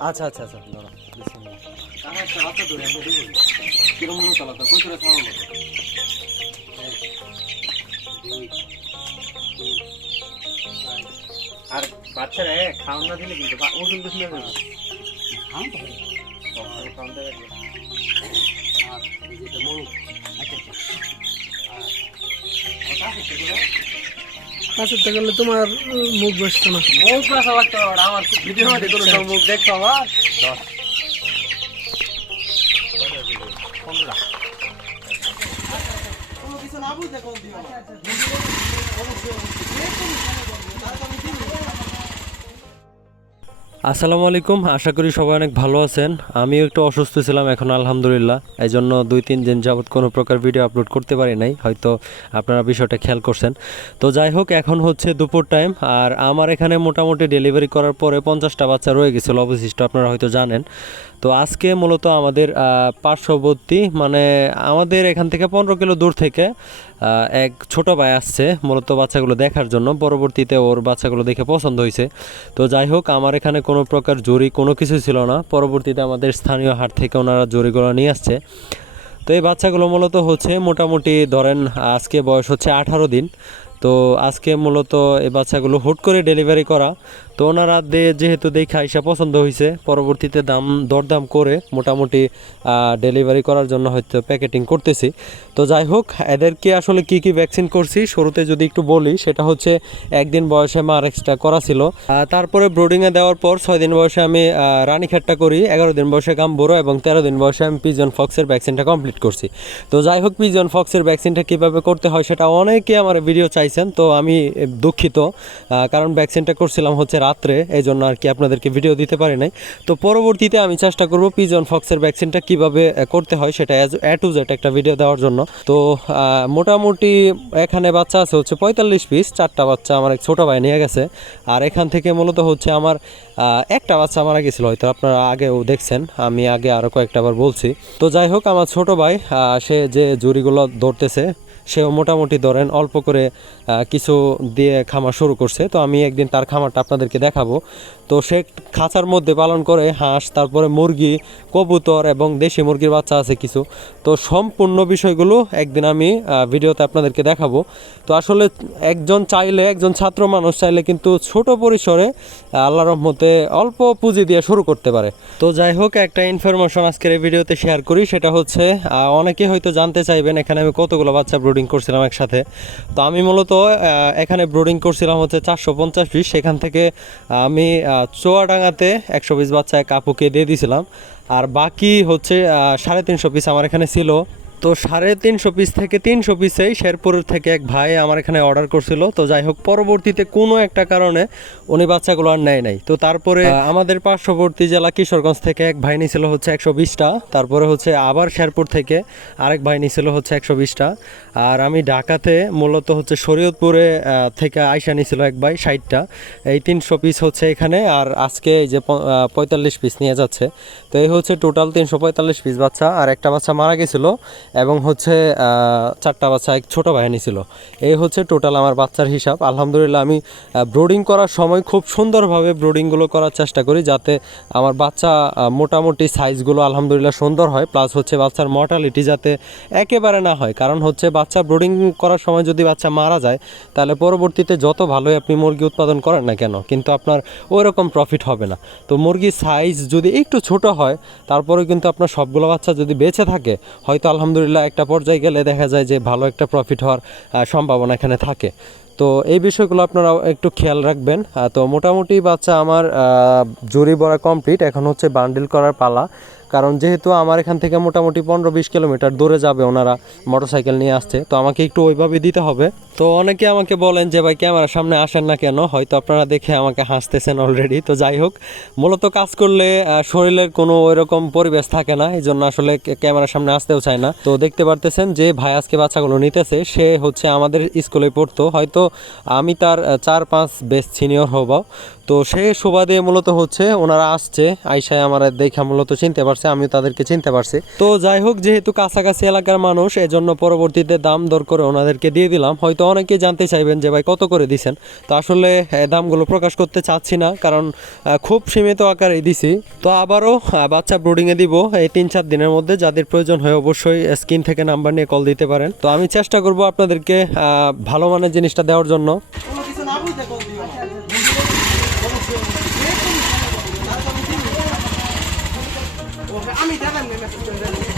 আচ্ছা আচ্ছা আচ্ছা চার, আর বাচ্চারা এ, খাওয়ান না দিলে কিন্তু ওজন বেশি হয়ে। সবসময় খাওয়ান কাছের থাকলে তোমার মুখ বসতো না। মুখ বসা বাচ্চা ওরা, আমার ভিডিও মধ্যে কোনো মুখ দেখতো আমার কিছু না বুঝতে কোন দিও। আসসালামু আলাইকুম, আশা করি সবাই অনেক ভালো আছেন। আমিও একটু অসুস্থ ছিলাম, এখন আলহামদুলিল্লাহ। এই জন্য দুই, তিন দিন যাবৎ কোনো প্রকার ভিডিও আপলোড করতে পারি নাই, হয়তো আপনারা বিষয়টা খেয়াল করছেন। তো যাই হোক, এখন হচ্ছে দুপুর টাইম আর আমার এখানে মোটামুটি ডেলিভারি করার পরে পঞ্চাশটা বাচ্চা রয়ে গেছিল, অবশিষ্ট আপনারা হয়তো জানেন। তো আজকে মূলত আমাদের পার্শ্ববর্তী মানে আমাদের এখান থেকে পনেরো কিলো দূর থেকে এক ছোট ভাই আসছে, মূলত বাচ্চাগুলো দেখার জন্য। পরবর্তীতে ওর বাচ্চাগুলো দেখে পছন্দ হয়েছে। তো যাই হোক, আমার এখানে কোনো প্রকার জরি কোনো কিছু ছিল না। পরবর্তীতে আমাদের স্থানীয় হাট থেকে ওনারা জরিগুলো নিয়ে আসছে। তো এই বাচ্চাগুলো মূলত হচ্ছে মোটামুটি ধরেন আজকে বয়স হচ্ছে আঠারো দিন। তো আজকে মূলত এই বাচ্চাগুলো হুট করে ডেলিভারি করা। তো ওনারা যেহেতু দেখে আইসা পছন্দ হয়েছে পরবর্তীতে দাম, দরদাম করে মোটামুটি ডেলিভারি করার জন্য হয়তো প্যাকেটিং করতেছি। তো যাই হোক, এদেরকে আসলে কি কি ভ্যাকসিন করছি, শুরুতে যদি একটু বলি, সেটা হচ্ছে একদিন বয়সে মার এক্সট্রা করা ছিল। তারপরে ব্রোডিংয়ে দেওয়ার পর ছয় দিন বয়সে আমি রানী খেটটা করি, এগারো দিন বয়সে গাম্বুরো এবং তেরো দিন বয়সে আমি পিজন ফক্সের ভ্যাকসিনটা কমপ্লিট করছি। তো যাই হোক পিজন ফক্সের ভ্যাকসিনটা কীভাবে করতে হয় সেটা অনেকে আমার ভিডিও চাইছেন, তো আমি দুঃখিত। কারণ ভ্যাকসিনটা করছিলাম হচ্ছে রাত্রে এই জন্য আর কি আপনাদেরকে ভিডিও দিতে পারি নাই। তো পরবর্তীতে আমি চেষ্টা করব পিজন ফক্সের ভ্যাকসিনটা কীভাবে করতে হয় সেটা এ টু জেড একটা ভিডিও দেওয়ার জন্য। তো মোটামুটি এখানে বাচ্চা আছে হচ্ছে পঁয়তাল্লিশ পিস চারটা বাচ্চা আমার এক ছোটো ভাই নিয়ে গেছে। আর এখান থেকে মূলত হচ্ছে আমার একটা বাচ্চা মারা গেছিল, হয়তো আপনারা আগেও দেখছেন, আমি আগে আরও কয়েকটা বার বলছি। তো যাই হোক, আমার ছোট ভাই সে যে জুরিগুলো ধরতেছে সেও মোটামুটি ধরেন অল্প করে কিছু দিয়ে খামার শুরু করছে। তো আমি একদিন তার খামারটা আপনাদেরকে দেখাবো। তো সে খাঁচার মধ্যে পালন করে হাঁস, তারপরে মুরগি, কবুতর এবং দেশি মুরগির বাচ্চা আছে কিছু। তো সম্পূর্ণ বিষয়গুলো একদিন আমি ভিডিওতে আপনাদেরকে দেখাবো। তো আসলে একজন চাইলে, একজন ছাত্র মানুষ চাইলে কিন্তু ছোট পরিসরে আল্লাহ রহমতে অল্প পুঁজি দিয়ে শুরু করতে পারে। তো যাই হোক, একটা ইনফরমেশন আজকের এই ভিডিওতে শেয়ার করি। সেটা হচ্ছে অনেকে হয়তো জানতে চাইবেন, এখানে আমি কতগুলো বাচ্চা ব্রুডিং করছিলাম একসাথে। তো আমি মূলত এখানে ব্রোডিং করছিলাম হচ্ছে চারশো পঞ্চাশ পিস সেখান থেকে আমি চুয়াডাঙ্গাতে একশো পিস বাচ্চা এক দিয়ে দিয়েছিলাম আর বাকি হচ্ছে সাড়ে তিনশো পিস আমার এখানে ছিল। তো সাড়ে তিনশো পিস থেকে তিনশো পিসেই শেরপুর থেকে এক ভাই আমার এখানে অর্ডার করছিল। তো যাই হোক, পরবর্তীতে কোনো একটা কারণে উনি বাচ্চাগুলো আর নেয় নাই। তো তারপরে আমাদের পার্শ্ববর্তী জেলা কিশোরগঞ্জ থেকে এক ভাই নিয়েছিল হচ্ছে একশো বিশটা তারপরে হচ্ছে আবার শেরপুর থেকে আরেক ভাই নিয়েছিল হচ্ছে একশো বিশটা আর আমি ঢাকাতে মূলত হচ্ছে শরীয়তপুরে থেকে আইসা নিয়েছিল এক ভাই ষাটটা এই তিনশো পিস হচ্ছে এখানে, আর আজকে এই যে পঁয়তাল্লিশ পিস নিয়ে যাচ্ছে। তো এই হচ্ছে টোটাল তিনশো পঁয়তাল্লিশ পিস বাচ্চা। আর একটা বাচ্চা মারা গেছিল। এবং হচ্ছে চারটা বাচ্চা এক ছোটো বাহিনী ছিল। এই হচ্ছে টোটাল আমার বাচ্চার হিসাব। আলহামদুলিল্লাহ আমি ব্রোডিং করার সময় খুব সুন্দরভাবে ব্রোডিংগুলো করার চেষ্টা করি যাতে আমার বাচ্চা মোটামুটি সাইজগুলো আলহামদুলিল্লাহ সুন্দর হয় প্লাস হচ্ছে বাচ্চার মর্টালিটি যাতে একেবারে না হয়। কারণ হচ্ছে বাচ্চা ব্রোডিং করার সময় যদি বাচ্চা মারা যায়, তাহলে পরবর্তীতে যত ভালোই আপনি মুরগি উৎপাদন করেন না কেন, কিন্তু আপনার ওই রকম প্রফিট হবে না। তো মুরগির সাইজ যদি একটু ছোট হয় তারপরে কিন্তু আপনার সবগুলো বাচ্চা যদি বেঁচে থাকে, হয়তো আলহামদুলিল্লাহ একটা পর্যায়ে গেলে দেখা যায় যে ভালো একটা প্রফিট হওয়ার সম্ভাবনা এখানে থাকে। তো এই বিষয়গুলো আপনারা একটু খেয়াল রাখবেন। তো মোটামুটি বাচ্চা আমার জুরি বড়া কমপ্লিট এখন হচ্ছে বান্ডিল করার পালা। কারণ যেহেতু আমার এখান থেকে মোটামুটি পনেরো বিশ কিলোমিটার দূরে যাবে ওনারা মোটরসাইকেল নিয়ে আসছে তো আমাকে একটু ওইভাবে দিতে হবে। তো অনেকে আমাকে বলেন যে, ভাই, ক্যামেরার সামনে আসেন না কেন? হয়তো আপনারা দেখে আমাকে হাসতেছেন অলরেডি তো যাই হোক। মূলত কাজ করলে শরীরের কোনো ওইরকম পরিবেশ থাকে না এই জন্য আসলে ক্যামেরার সামনে আসতেও চায় না। তো দেখতে পারতেছেন যে, ভাই আজকে বাচ্চাগুলো নিতেছে, সে হচ্ছে আমাদের স্কুলে পড়তো। হয়তো আমি তার চার পাঁচ বেস্ট সিনিয়র হব। তো সেই সুবাদে মূলত হচ্ছে ওনারা আসছে, আইসায় আমার দেখা মূলত চিনতে পারছে, আমিও তাদেরকে চিনতে পারছি। তো যাই হোক, যেহেতু কাছাকাছি এলাকার মানুষ, এজন্য পরবর্তীতে দাম দর করে ওনাদেরকে দিয়ে দিলাম। হয়তো অনেকে জানতে চাইবেন যে, ভাই, কত করে দিছেন? তো আসলে দামগুলো প্রকাশ করতে চাচ্ছি না, কারণ খুব সীমিত আকারে দিছি। তো আবারও বাচ্চা ব্রুডিংয়ে দিব, এই তিন চার দিনের মধ্যে। যাদের প্রয়োজন হয় অবশ্যই স্ক্রিন থেকে নাম্বার নিয়ে কল দিতে পারেন। তো আমি চেষ্টা করব আপনাদেরকে ভালো মানের জিনিসটা দেওয়ার জন্য। mí, tráganme, me escuchan.